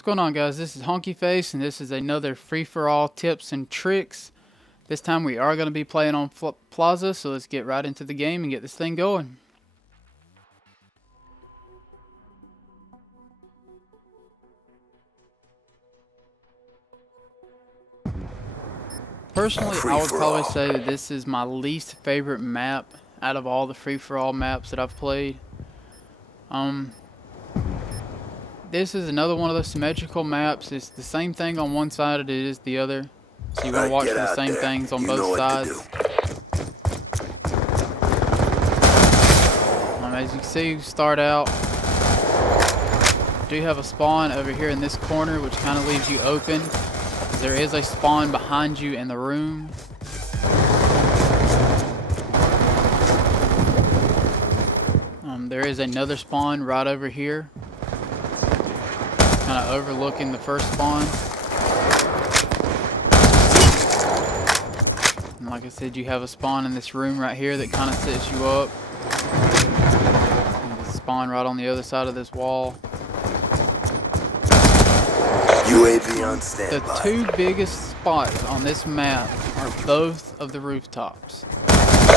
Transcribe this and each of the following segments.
What's going on, guys? This is Honky Face, and this is another free-for-all tips and tricks. This time we are going to be playing on Plaza, so let's get right into the game and get this thing going. Personally, I would probably say that this is my least favorite map out of all the free-for-all maps that I've played. This is another one of the symmetrical maps. It's the same thing on one side it is the other. So you want to watch for the same things on both sides. As you can see, you start out. Do have a spawn over here in this corner, which kind of leaves you open. There is a spawn behind you in the room. There is another spawn right over here, kind of overlooking the first spawn. And like I said, you have a spawn in this room right here that kind of sets you up. And the spawn right on the other side of this wall. UAV on standby. The two biggest spots on this map are both of the rooftops.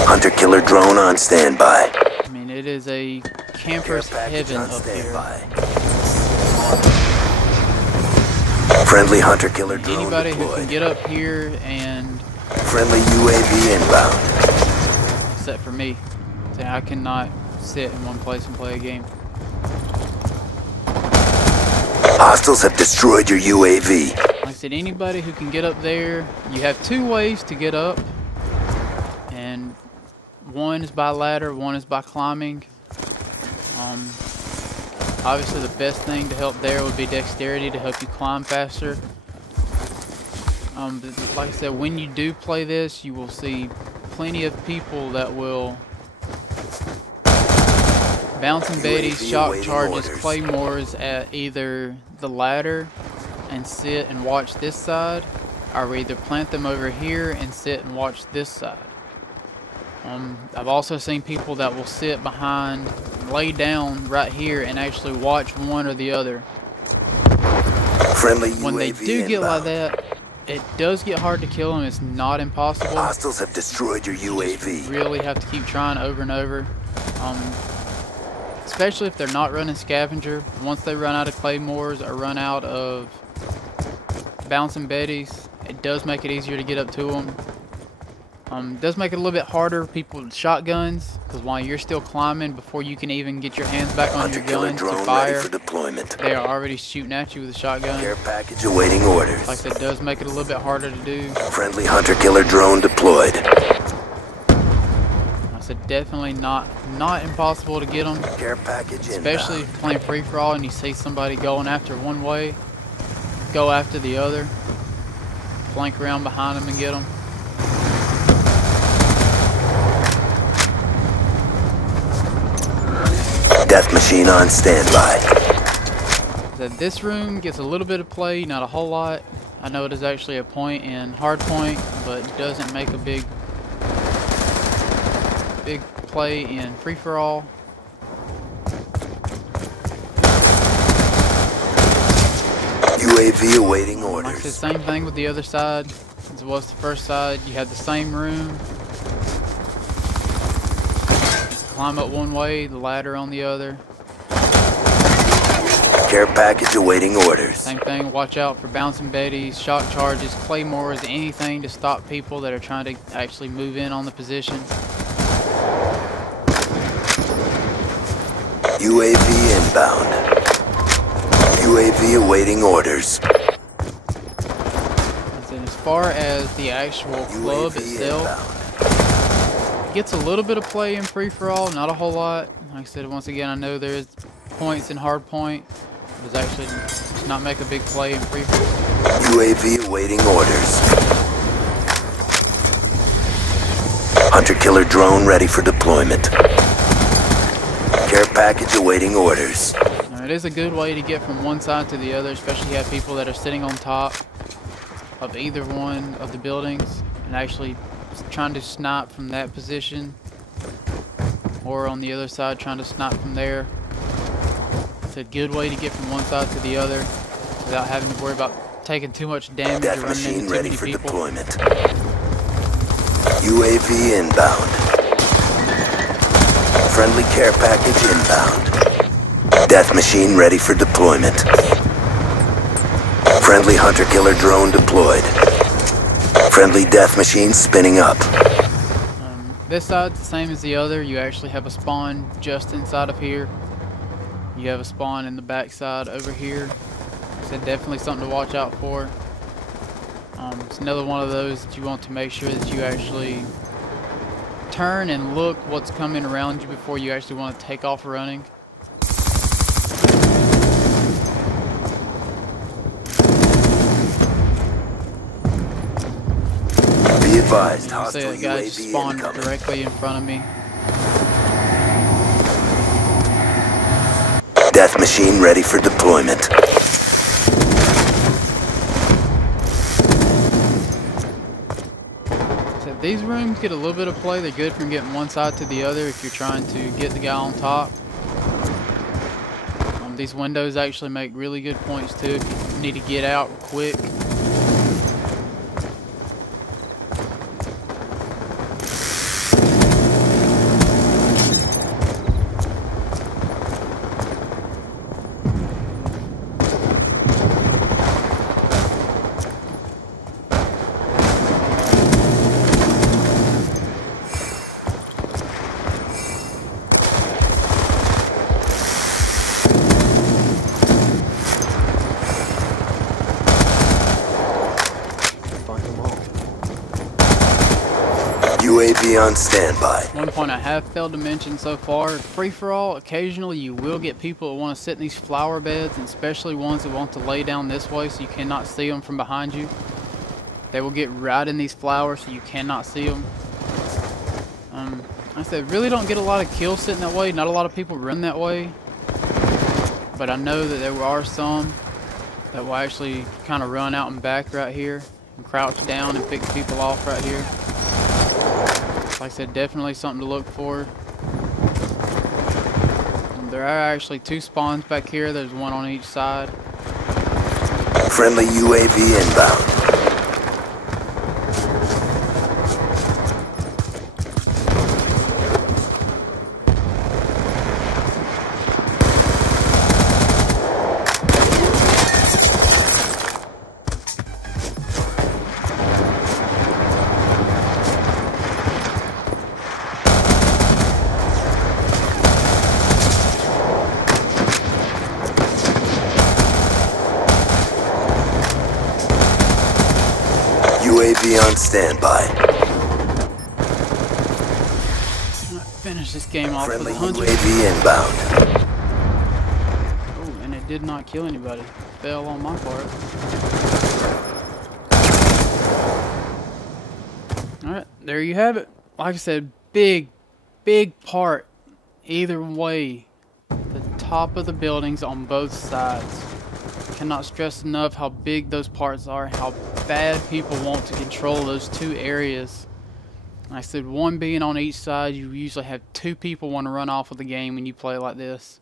Hunter-killer drone on standby. I mean, it is a camper's heaven up here. Friendly hunter-killer drone Anybody deployed. who can get up here and... Friendly UAV inbound. Except for me. So I cannot sit in one place and play a game. Hostiles have destroyed your UAV. Like I said, anybody who can get up there, you have two ways to get up. And one is by ladder, one is by climbing. Obviously the best thing to help there would be dexterity to help you climb faster. But like I said, when you do play this, you will see plenty of people that will bouncing Betties, shock charges, claymores at either the ladder and sit and watch this side, or either plant them over here and sit and watch this side. I've also seen people that will sit behind, lay down right here and actually watch one or the other. Friendly when they do get like that, it does get hard to kill them. It's not impossible. Hostiles have destroyed your UAV. You really have to keep trying over and over. Especially if they're not running scavenger. Once they run out of claymores or run out of bouncing Betties, it does make it easier to get up to them. It does make it a little bit harder for people with shotguns, because while you're still climbing, before you can even get your hands back on your gun to fire, they are already shooting at you with a shotgun. Care package awaiting orders. Like I said, it does make it a little bit harder to do. Friendly hunter-killer drone deployed. I said definitely not impossible to get them. Care package especially if you're playing free-for-all and you see somebody going after one way, go after the other, flank around behind them and get them. Death machine on standby. So this room gets a little bit of play, not a whole lot. I know it is actually a point in hard point, but it doesn't make a big play in free-for-all. UAV awaiting orders. Like the same thing with the other side as it was the first side. You had the same room. Climb up one way, the ladder on the other. Care package awaiting orders. Same thing, watch out for bouncing Betties, shock charges, claymores, anything to stop people that are trying to actually move in on the position. UAV inbound. UAV awaiting orders. And as far as the actual club UAV itself, inbound. Gets a little bit of play in free-for-all, not a whole lot. Like I said, once again, I know there's points in hard point. Does actually not make a big play in free-for-all. UAV awaiting orders. Hunter-killer drone ready for deployment. Care package awaiting orders. Now, it is a good way to get from one side to the other, especially if you have people that are sitting on top of either one of the buildings and actually trying to snipe from that position, or on the other side trying to snipe from there. It's a good way to get from one side to the other. without having to worry about taking too much damage Death or running machine into too ready many for people. deployment. UAV inbound. Friendly care package inbound. Death machine ready for deployment. Friendly hunter-killer drone deployed. Friendly death machine spinning up. This side's the same as the other. You actually have a spawn just inside of here. You have a spawn in the back side over here. So definitely something to watch out for. It's another one of those that you want to make sure that you actually turn and look what's coming around you before you actually want to take off running. Be advised, Say hostile that guy UAV just spawned incoming. directly in front of me. Death machine ready for deployment. So these rooms get a little bit of play. They're good from getting one side to the other if you're trying to get the guy on top. These windows actually make really good points too if you need to get out quick. UAV on standby. One point I have failed to mention so far, free-for-all, occasionally you will get people that want to sit in these flower beds, and especially ones that want to lay down this way so you cannot see them from behind you. They will get right in these flowers so you cannot see them. I said, really don't get a lot of kills sitting that way. Not a lot of people run that way. But I know that there are some that will actually kind of run out and back right here and crouch down and pick people off right here. Like I said, definitely something to look for. There are actually two spawns back here. There's one on each side. Friendly UAV inbound. UAV on standby. Finish this game off Friendly with a 100. UAV inbound. Oh, and it did not kill anybody. Fell on my part. Alright, there you have it. Like I said, big part either way. The top of the buildings on both sides. Cannot stress enough how big those parts are, how bad people want to control those two areas. Like I said, one being on each side, you usually have two people want to run off of the game when you play like this.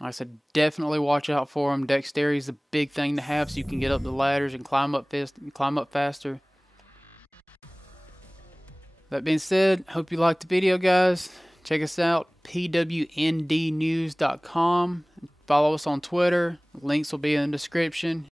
Like I said, definitely watch out for them. Dexterity is a big thing to have so you can get up the ladders and climb up faster. That being said, hope you liked the video, guys. Check us out, pwndnews.com. Follow us on Twitter. Links will be in the description.